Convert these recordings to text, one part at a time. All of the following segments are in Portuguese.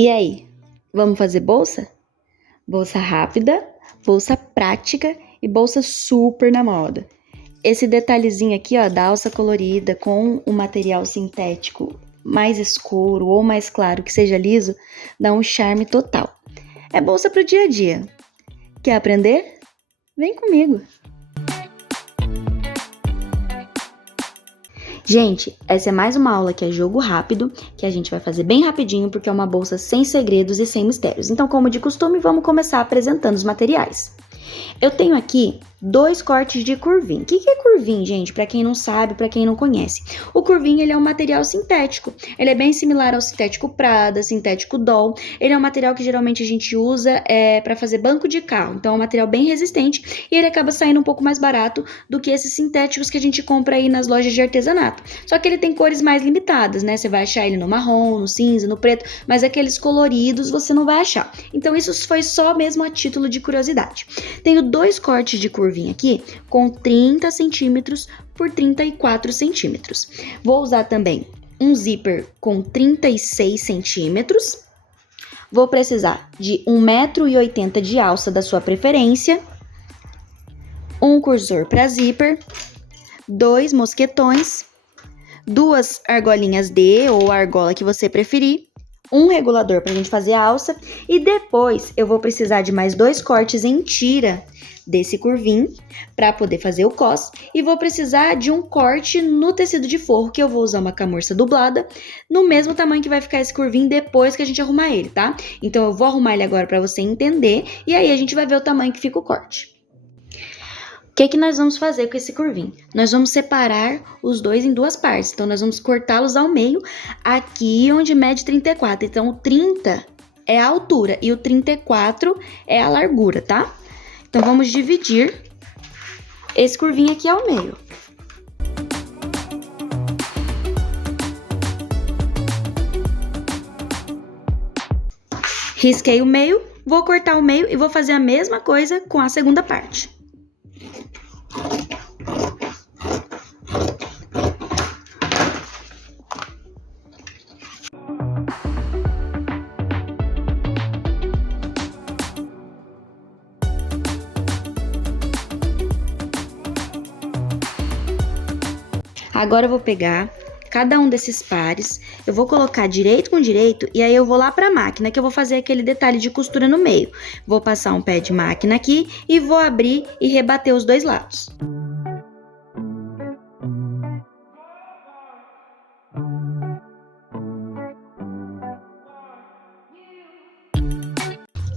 E aí, vamos fazer bolsa? Bolsa rápida, bolsa prática e bolsa super na moda. Esse detalhezinho aqui, ó, da alça colorida com o material sintético mais escuro ou mais claro que seja liso, dá um charme total. É bolsa pro dia a dia. Quer aprender? Vem comigo! Gente, essa é mais uma aula que é jogo rápido, que a gente vai fazer bem rapidinho, porque é uma bolsa sem segredos e sem mistérios. Então, como de costume, vamos começar apresentando os materiais. Eu tenho aqui 2 cortes de curvim. O que é curvim, gente? Para quem não sabe, para quem não conhece. O curvim, ele é um material sintético. Ele é bem similar ao sintético Prada, sintético Doll. Ele é um material que geralmente a gente usa para fazer banco de carro. Então, é um material bem resistente e ele acaba saindo um pouco mais barato do que esses sintéticos que a gente compra aí nas lojas de artesanato. Só que ele tem cores mais limitadas, né? Você vai achar ele no marrom, no cinza, no preto, mas aqueles coloridos você não vai achar. Então, isso foi só mesmo a título de curiosidade. Tenho 2 cortes de curvim aqui com 30 centímetros por 34 centímetros. Vou usar também um zíper com 36 centímetros. Vou precisar de 1,80 m de alça da sua preferência, um cursor para zíper, 2 mosquetões, 2 argolinhas D ou a argola que você preferir, um regulador para a gente fazer a alça e depois eu vou precisar de mais 2 cortes em tira desse curvim para poder fazer o cos e vou precisar de um corte no tecido de forro que eu vou usar uma camurça dublada no mesmo tamanho que vai ficar esse curvim depois que a gente arrumar ele, tá? Então eu vou arrumar ele agora para você entender e aí a gente vai ver o tamanho que fica o corte. O que nós vamos fazer com esse curvim? Nós vamos separar os dois em 2 partes. Então, nós vamos cortá-los ao meio, aqui onde mede 34. Então, o 30 é a altura e o 34 é a largura, tá? Então, vamos dividir esse curvinho aqui ao meio. Risquei o meio, vou cortar o meio e vou fazer a mesma coisa com a segunda parte. Agora eu vou pegar cada um desses pares, eu vou colocar direito com direito e aí eu vou lá para a máquina que eu vou fazer aquele detalhe de costura no meio. Vou passar um pé de máquina aqui e vou abrir e rebater os 2 lados.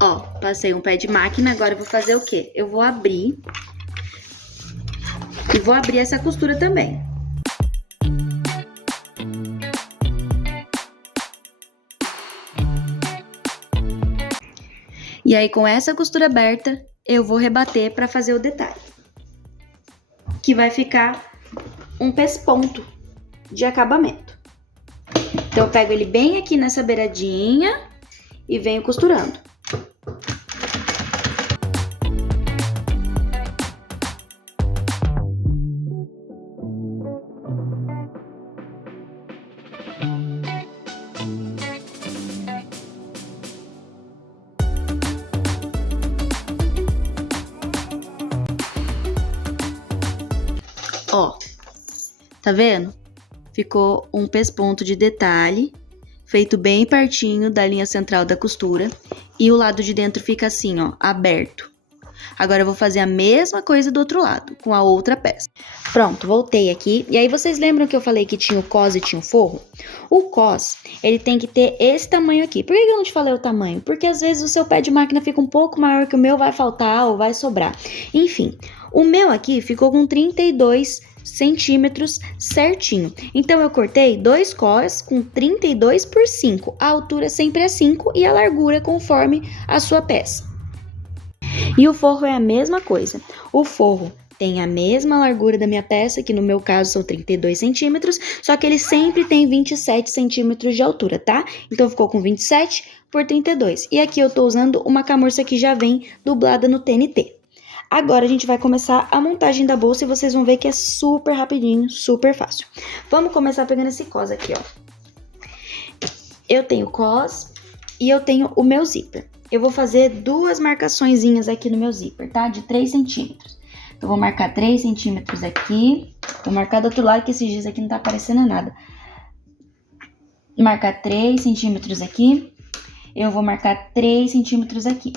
Ó, passei um pé de máquina, agora eu vou fazer o quê? Eu vou abrir e vou abrir essa costura também. E aí, com essa costura aberta, eu vou rebater para fazer o detalhe. Que vai ficar um pesponto de acabamento. Então, eu pego ele bem aqui nessa beiradinha e venho costurando. Ó, tá vendo? Ficou um pesponto de detalhe, feito bem pertinho da linha central da costura. E o lado de dentro fica assim, ó, aberto. Agora eu vou fazer a mesma coisa do outro lado, com a outra peça. Pronto, voltei aqui. E aí vocês lembram que eu falei que tinha o cos e tinha o forro? O cos, ele tem que ter esse tamanho aqui. Por que eu não te falei o tamanho? Porque às vezes o seu pé de máquina fica um pouco maior que o meu, vai faltar ou vai sobrar. Enfim, o meu aqui ficou com 32 centímetros certinho. Então, eu cortei 2 cos com 32 por 5. A altura sempre é 5 e a largura conforme a sua peça. E o forro é a mesma coisa. O forro tem a mesma largura da minha peça, que no meu caso são 32 centímetros, só que ele sempre tem 27 centímetros de altura, tá? Então, ficou com 27 por 32. E aqui eu tô usando uma camurça que já vem dublada no TNT. Agora a gente vai começar a montagem da bolsa e vocês vão ver que é super rapidinho, super fácil. Vamos começar pegando esse cos aqui, ó. Eu tenho cos e eu tenho o meu zíper. Eu vou fazer 2 marcaçõezinhas aqui no meu zíper, tá? De 3 centímetros. Eu vou marcar 3 centímetros aqui. Vou marcar do outro lado, que esses dias aqui não tá aparecendo nada. Marcar 3 centímetros aqui. Eu vou marcar 3 centímetros aqui.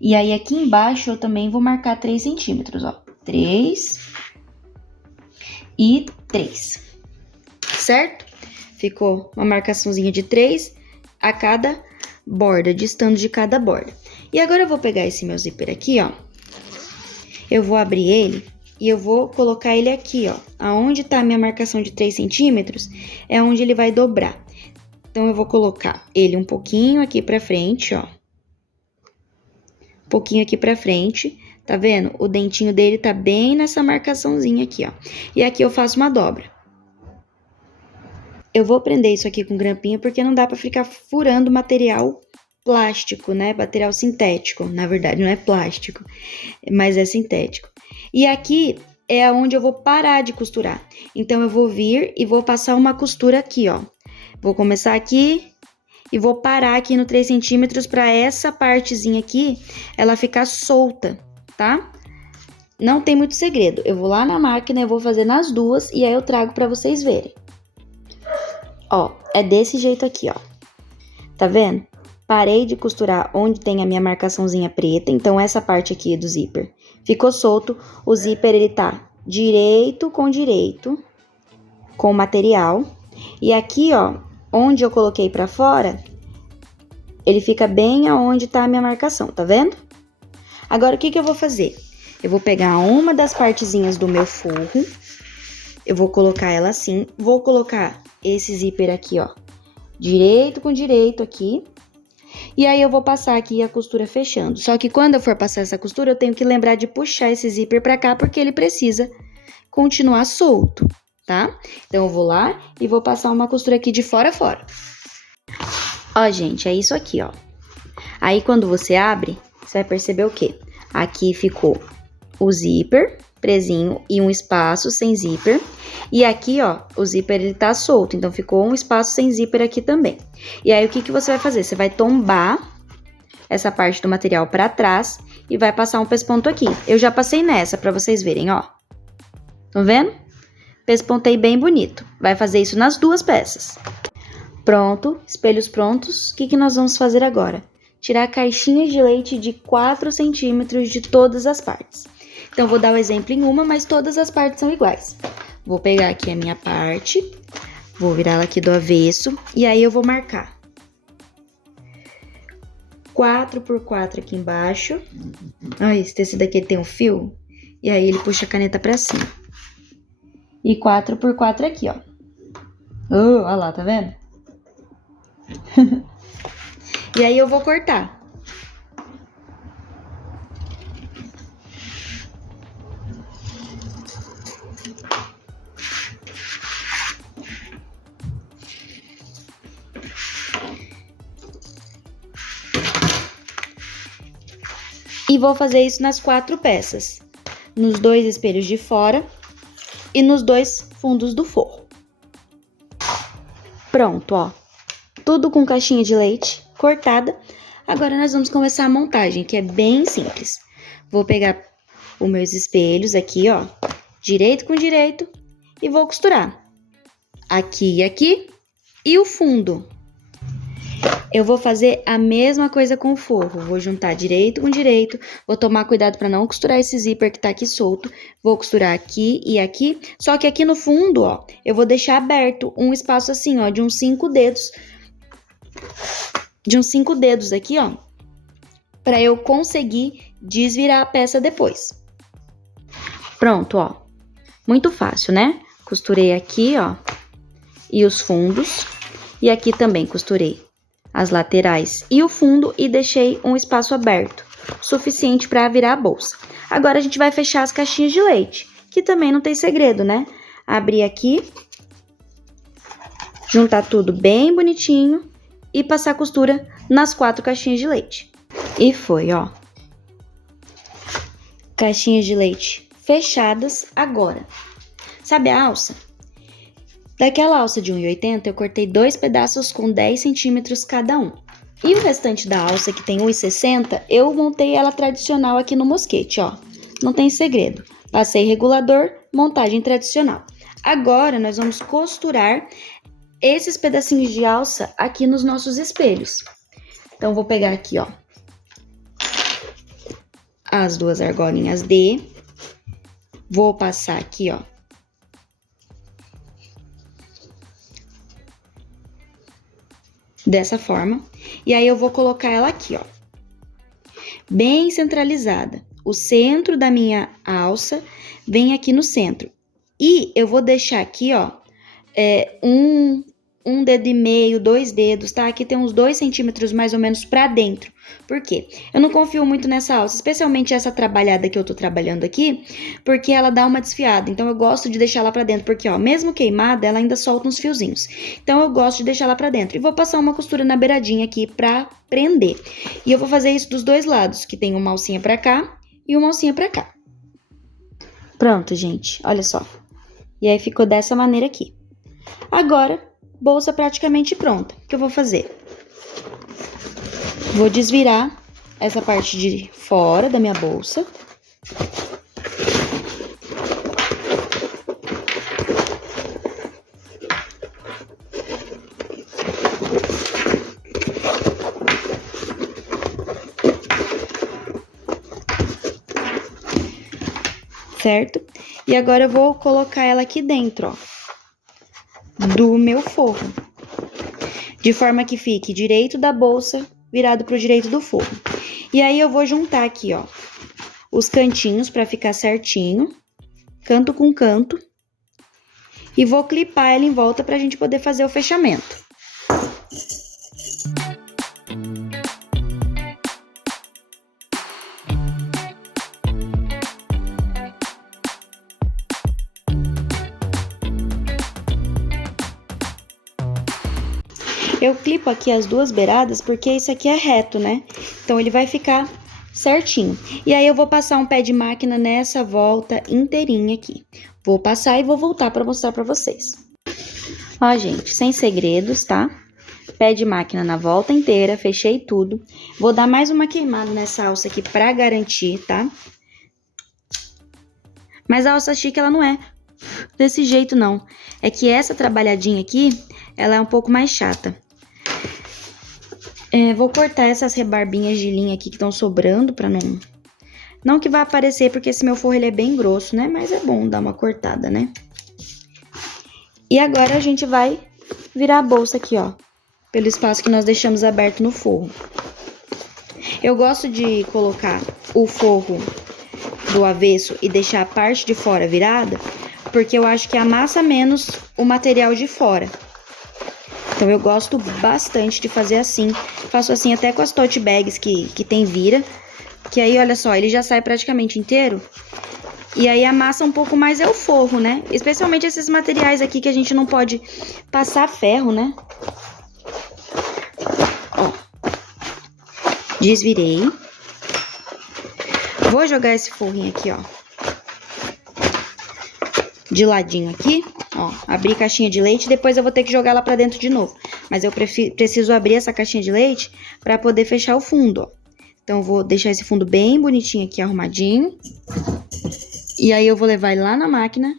E aí, aqui embaixo, eu também vou marcar 3 centímetros, ó. 3 e 3. Certo? Ficou uma marcaçãozinha de 3 a cada borda, distando de cada borda. E agora eu vou pegar esse meu zíper aqui, ó. Eu vou abrir ele e eu vou colocar ele aqui, ó. Aonde tá a minha marcação de 3 centímetros é onde ele vai dobrar. Então, eu vou colocar ele um pouquinho aqui pra frente, ó. Um pouquinho aqui pra frente, tá vendo? O dentinho dele tá bem nessa marcaçãozinha aqui, ó. E aqui eu faço uma dobra. Eu vou prender isso aqui com grampinha porque não dá pra ficar furando material plástico, né? Material sintético. Na verdade, não é plástico, mas é sintético. E aqui é onde eu vou parar de costurar. Então, eu vou vir e vou passar uma costura aqui, ó. Vou começar aqui e vou parar aqui no 3 centímetros pra essa partezinha aqui, ela ficar solta, tá? Não tem muito segredo. Eu vou lá na máquina, eu vou fazer nas duas e aí eu trago pra vocês verem. Ó, é desse jeito aqui, ó. Tá vendo? Parei de costurar onde tem a minha marcaçãozinha preta, então essa parte aqui do zíper ficou solto. O zíper, ele tá direito com o material. E aqui, ó, onde eu coloquei pra fora, ele fica bem aonde tá a minha marcação, tá vendo? Agora, o que que eu vou fazer? Eu vou pegar uma das partezinhas do meu forro, eu vou colocar ela assim, vou colocar esse zíper aqui, ó, direito com direito aqui, e aí eu vou passar aqui a costura fechando. Só que quando eu for passar essa costura, eu tenho que lembrar de puxar esse zíper pra cá, porque ele precisa continuar solto, tá? Então, eu vou lá e vou passar uma costura aqui de fora a fora. Ó, gente, é isso aqui, ó. Aí, quando você abre, você vai perceber o quê? Aqui ficou o zíper presinho e um espaço sem zíper. E aqui, ó, o zíper, ele tá solto, então ficou um espaço sem zíper aqui também. E aí, o que que você vai fazer? Você vai tombar essa parte do material pra trás e vai passar um pesponto aqui. Eu já passei nessa pra vocês verem, ó. Tão vendo? Pespontei bem bonito. Vai fazer isso nas duas peças. Pronto, espelhos prontos. O que que nós vamos fazer agora? Tirar caixinhas de leite de 4 centímetros de todas as partes. Então, eu vou dar o exemplo em uma, mas todas as partes são iguais. Vou pegar aqui a minha parte, vou virar ela aqui do avesso, e aí eu vou marcar 4 por 4 aqui embaixo. Olha, esse tecido aqui tem um fio, e aí ele puxa a caneta pra cima. E 4 por 4 aqui, ó. Olha lá, tá vendo? E aí eu vou cortar. E vou fazer isso nas 4 peças. Nos 2 espelhos de fora e nos 2 fundos do forro. Pronto, ó. Tudo com caixinha de leite cortada. Agora, nós vamos começar a montagem, que é bem simples. Vou pegar os meus espelhos aqui, ó, direito com direito, e vou costurar. Aqui e aqui, e o fundo. Eu vou fazer a mesma coisa com o forro. Vou juntar direito com direito, vou tomar cuidado para não costurar esse zíper que tá aqui solto. Vou costurar aqui e aqui, só que aqui no fundo, ó, eu vou deixar aberto um espaço assim, ó, de uns 5 dedos. De uns 5 dedos aqui, ó, para eu conseguir desvirar a peça depois. Pronto, ó. Muito fácil, né? Costurei aqui, ó, e os fundos. E aqui também costurei as laterais e o fundo e deixei um espaço aberto, suficiente para virar a bolsa. Agora, a gente vai fechar as caixinhas de leite, que também não tem segredo, né? Abrir aqui, juntar tudo bem bonitinho e passar costura nas 4 caixinhas de leite. E foi, ó. Caixinhas de leite fechadas agora. Sabe a alça? Daquela alça de 1,80, eu cortei 2 pedaços com 10 centímetros cada um. E o restante da alça, que tem 1,60, eu montei ela tradicional aqui no mosquete, ó. Não tem segredo. Passei regulador, montagem tradicional. Agora, nós vamos costurar esses pedacinhos de alça aqui nos nossos espelhos. Então, vou pegar aqui, ó, as duas argolinhas D. Vou passar aqui, ó, dessa forma. E aí, eu vou colocar ela aqui, ó, bem centralizada. O centro da minha alça vem aqui no centro. E eu vou deixar aqui, ó, um dedo e meio, 2 dedos, tá? Aqui tem uns 2 centímetros mais ou menos pra dentro. Por quê? Eu não confio muito nessa alça, especialmente essa trabalhada que eu tô trabalhando aqui, porque ela dá uma desfiada. Então, eu gosto de deixar ela pra dentro, porque, ó, mesmo queimada, ela ainda solta uns fiozinhos. Então, eu gosto de deixar ela pra dentro. E vou passar uma costura na beiradinha aqui pra prender. E eu vou fazer isso dos dois lados, que tem uma alcinha pra cá e uma alcinha pra cá. Pronto, gente, olha só. E aí, ficou dessa maneira aqui. Agora, bolsa praticamente pronta. O que eu vou fazer? Vou desvirar essa parte de fora da minha bolsa. Certo? E agora eu vou colocar ela aqui dentro, ó, do meu forro, de forma que fique direito da bolsa virado pro direito do forro. E aí eu vou juntar aqui, ó, os cantinhos para ficar certinho, canto com canto, e vou clipar ela em volta pra gente poder fazer o fechamento. Eu clipo aqui as duas beiradas porque isso aqui é reto, né? Então, ele vai ficar certinho. E aí, eu vou passar um pé de máquina nessa volta inteirinha aqui. Vou passar e vou voltar pra mostrar pra vocês. Ó, gente, sem segredos, tá? Pé de máquina na volta inteira, fechei tudo. Vou dar mais uma queimada nessa alça aqui pra garantir, tá? Mas a alça chique, ela não é desse jeito, não. É que essa trabalhadinha aqui, ela é um pouco mais chata. Vou cortar essas rebarbinhas de linha aqui que estão sobrando pra não... Não que vai aparecer, porque esse meu forro ele é bem grosso, né? Mas é bom dar uma cortada, né? E agora a gente vai virar a bolsa aqui, ó. Pelo espaço que nós deixamos aberto no forro. Eu gosto de colocar o forro do avesso e deixar a parte de fora virada, porque eu acho que amassa menos o material de fora. Então, eu gosto bastante de fazer assim. Faço assim até com as tote bags que tem vira. Que aí, olha só, ele já sai praticamente inteiro. E aí, amassa um pouco mais o forro, né? Especialmente esses materiais aqui que a gente não pode passar ferro, né? Ó. Desvirei. Vou jogar esse forrinho aqui, ó. De ladinho aqui. Ó, abri caixinha de leite, depois eu vou ter que jogar ela pra dentro de novo. Mas eu preciso abrir essa caixinha de leite pra poder fechar o fundo, ó. Então, eu vou deixar esse fundo bem bonitinho aqui, arrumadinho. E aí, eu vou levar ele lá na máquina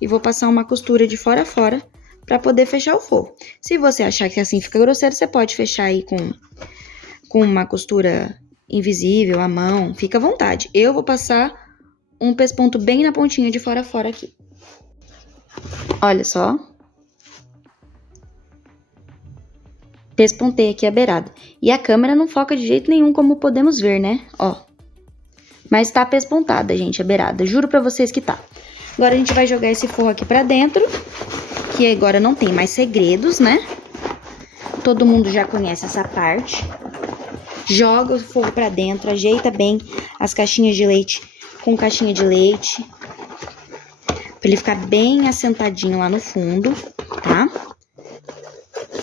e vou passar uma costura de fora a fora pra poder fechar o forro. Se você achar que assim fica grosseiro, você pode fechar aí com uma costura invisível, à mão. Fica à vontade. Eu vou passar um pesponto bem na pontinha de fora a fora aqui. Olha só. Pespontei aqui a beirada. E a câmera não foca de jeito nenhum, como podemos ver, né? Ó. Mas tá pespontada, gente, a beirada. Juro pra vocês que tá. Agora a gente vai jogar esse forro aqui pra dentro. Que agora não tem mais segredos, né? Todo mundo já conhece essa parte. Joga o forro pra dentro, ajeita bem as caixinhas de leite com caixinha de leite. Pra ele ficar bem assentadinho lá no fundo, tá?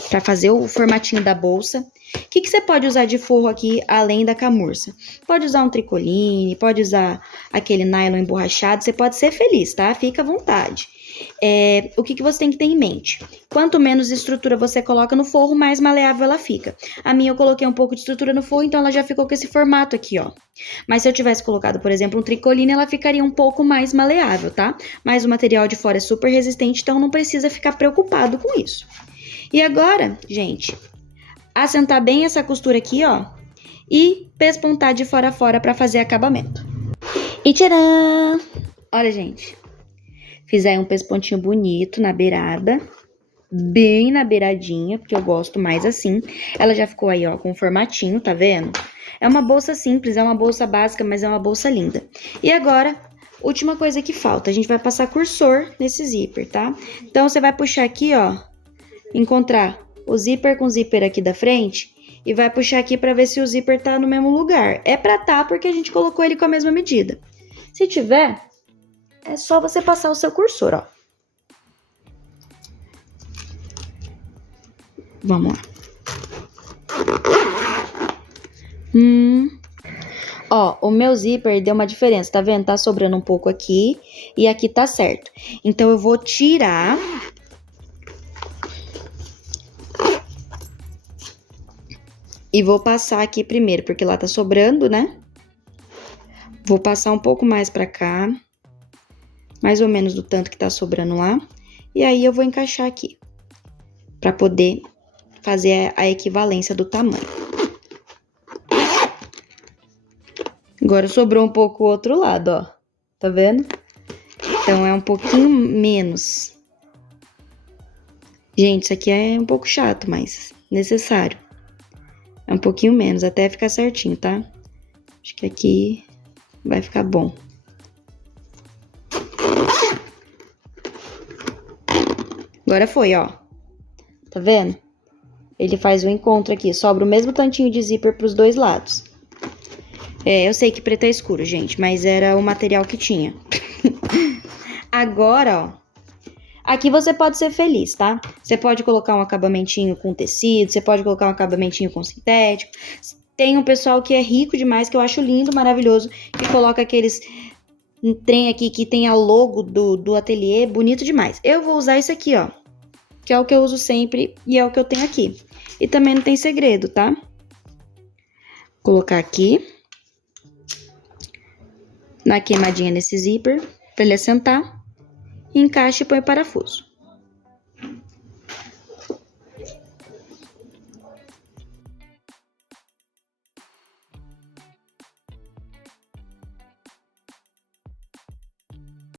para fazer o formatinho da bolsa. O que você pode usar de forro aqui, além da camurça? Pode usar um tricoline, pode usar aquele nylon emborrachado, você pode ser feliz, tá? Fica à vontade. O que você tem que ter em mente? Quanto menos estrutura você coloca no forro, mais maleável ela fica. A minha eu coloquei um pouco de estrutura no forro, então ela já ficou com esse formato aqui, ó. Mas se eu tivesse colocado, por exemplo, um tricoline, ela ficaria um pouco mais maleável, tá? Mas o material de fora é super resistente, então não precisa ficar preocupado com isso. E agora, gente, assentar bem essa costura aqui, ó, e pespontar de fora a fora para fazer acabamento. E tcharam! Olha, gente, fiz aí um pespontinho bonito na beirada, bem na beiradinha, porque eu gosto mais assim. Ela já ficou aí, ó, com o formatinho, tá vendo? É uma bolsa simples, é uma bolsa básica, mas é uma bolsa linda. E agora, última coisa que falta, a gente vai passar cursor nesse zíper, tá? Então, você vai puxar aqui, ó, encontrar o zíper com o zíper aqui da frente e vai puxar aqui para ver se o zíper tá no mesmo lugar. É pra tá, porque a gente colocou ele com a mesma medida. Se tiver, é só você passar o seu cursor, ó. Vamos lá. Ó, o meu zíper deu uma diferença, tá vendo? Tá sobrando um pouco aqui e aqui tá certo. Então, eu vou tirar... E vou passar aqui primeiro, porque lá tá sobrando, né? Vou passar um pouco mais pra cá. Mais ou menos do tanto que tá sobrando lá. E aí, eu vou encaixar aqui. Pra poder fazer a equivalência do tamanho. Agora, sobrou um pouco o outro lado, ó. Tá vendo? Então, é um pouquinho menos. Gente, isso aqui é um pouco chato, mas necessário. É um pouquinho menos, até ficar certinho, tá? Acho que aqui vai ficar bom. Agora foi, ó. Tá vendo? Ele faz o encontro aqui. Sobra o mesmo tantinho de zíper pros dois lados. Eu sei que preto é escuro, gente, mas era o material que tinha. Agora, ó. Aqui você pode ser feliz, tá? Você pode colocar um acabamentinho com tecido, você pode colocar um acabamentinho com sintético. Tem um pessoal que é rico demais, que eu acho lindo, maravilhoso, que coloca aqueles trem aqui que tem a logo do ateliê, bonito demais. Eu vou usar isso aqui, ó, que é o que eu uso sempre e é o que eu tenho aqui. E também não tem segredo, tá? Vou colocar aqui, na queimadinha nesse zíper, pra ele assentar. Encaixa e põe parafuso.